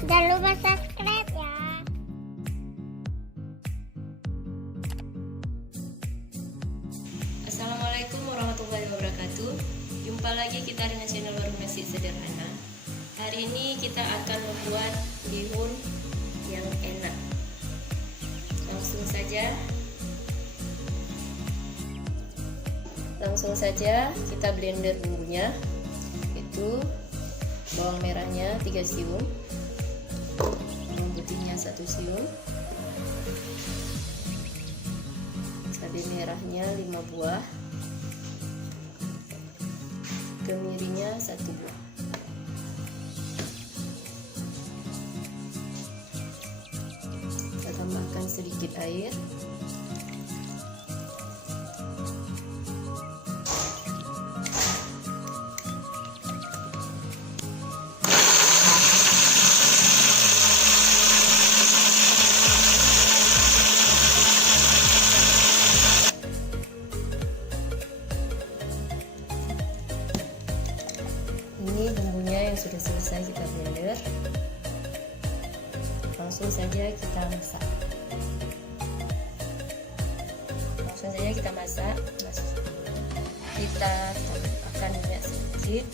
Jangan lupa subscribe ya. Assalamualaikum warahmatullahi wabarakatuh. Jumpa lagi kita dengan channel Warung Nasi Sederhana. Hari ini kita akan membuat bihun yang enak. Langsung saja kita blender bumbunya. Itu bawang merahnya 3 siung, bawang putihnya 1 siung, cabai merahnya 5 buah, kemirinya 1 buah. Kita tambahkan sedikit air. Ini bumbunya yang sudah selesai kita blender. Langsung saja kita masak. Kita tambahkan minyak sedikit.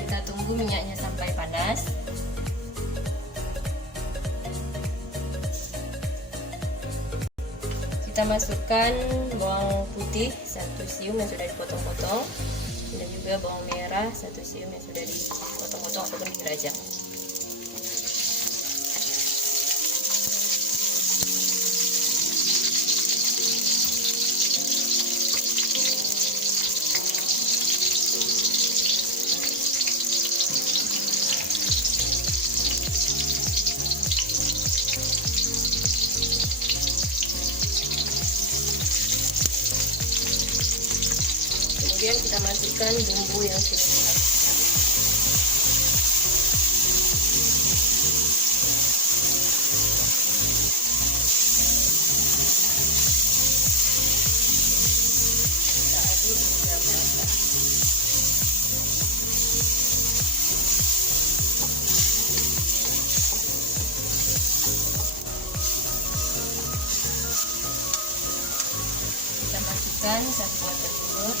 Kita tunggu minyaknya sampai panas. Kita masukkan bawang putih 1 siung yang sudah dipotong-potong, dan juga bawang merah 1 siung yang sudah dipotong-potong ataupun dirajang. Kemudian kita masukkan bumbu yang sudah dihaluskan. Kita aduk hingga merata. Kita masukkan 1 buah telur.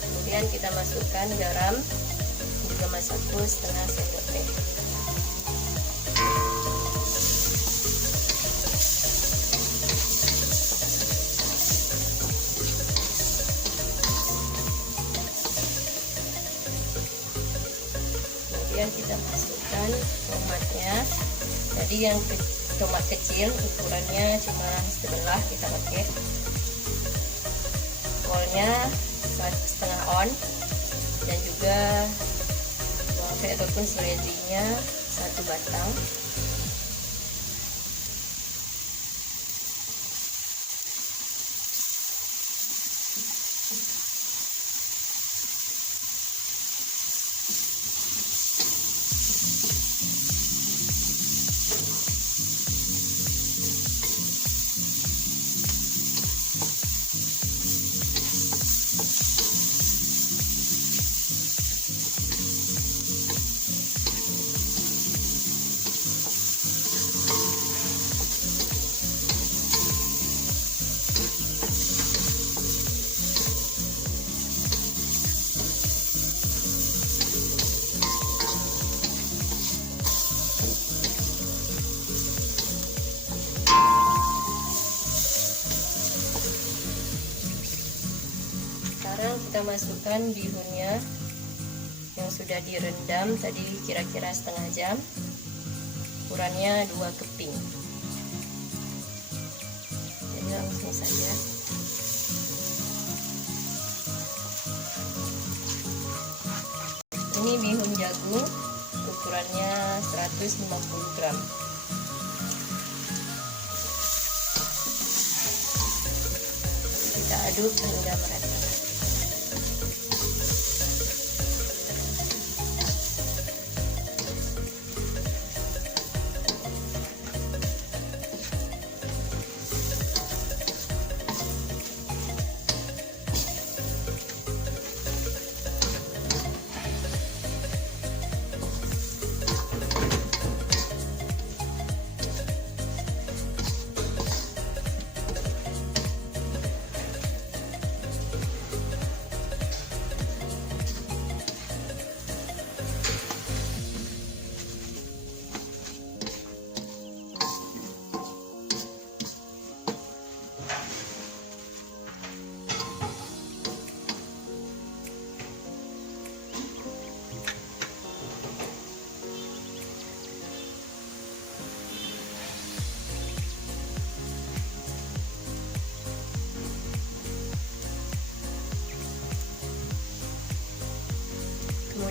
Kemudian kita masukkan garam 3 masaku setengah sendok teh. Kemudian kita masukkan tomatnya. Jadi yang tomat kecil ukurannya cuma sebelah kita pakai. Kolnya 1,5 on, dan juga bawang ataupun seledrinya 1 batang. Sekarang kita masukkan bihunnya yang sudah direndam tadi kira-kira setengah jam, ukurannya 2 keping. Jadi langsung saja. Ini bihun jagung, ukurannya 150 gram. Kita aduk hingga merata.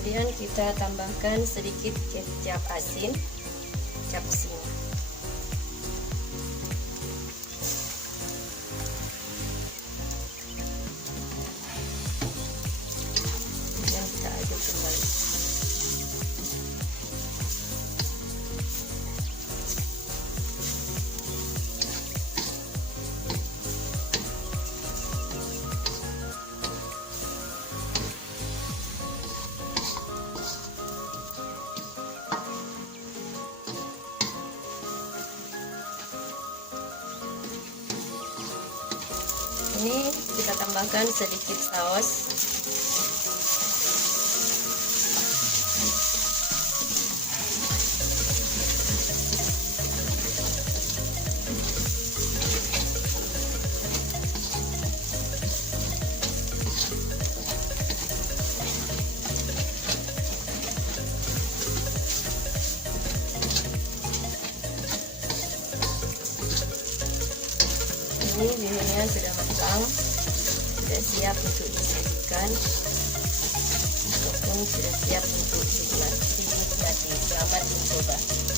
Kemudian kita tambahkan sedikit kecap asin, capsing. Kemudian kita aduk kembali. Ini kita tambahkan sedikit saus. Ini bihunnya sudah matang, sudah siap untuk disajikan ataupun sudah siap untuk dinikmati. Selamat mencoba.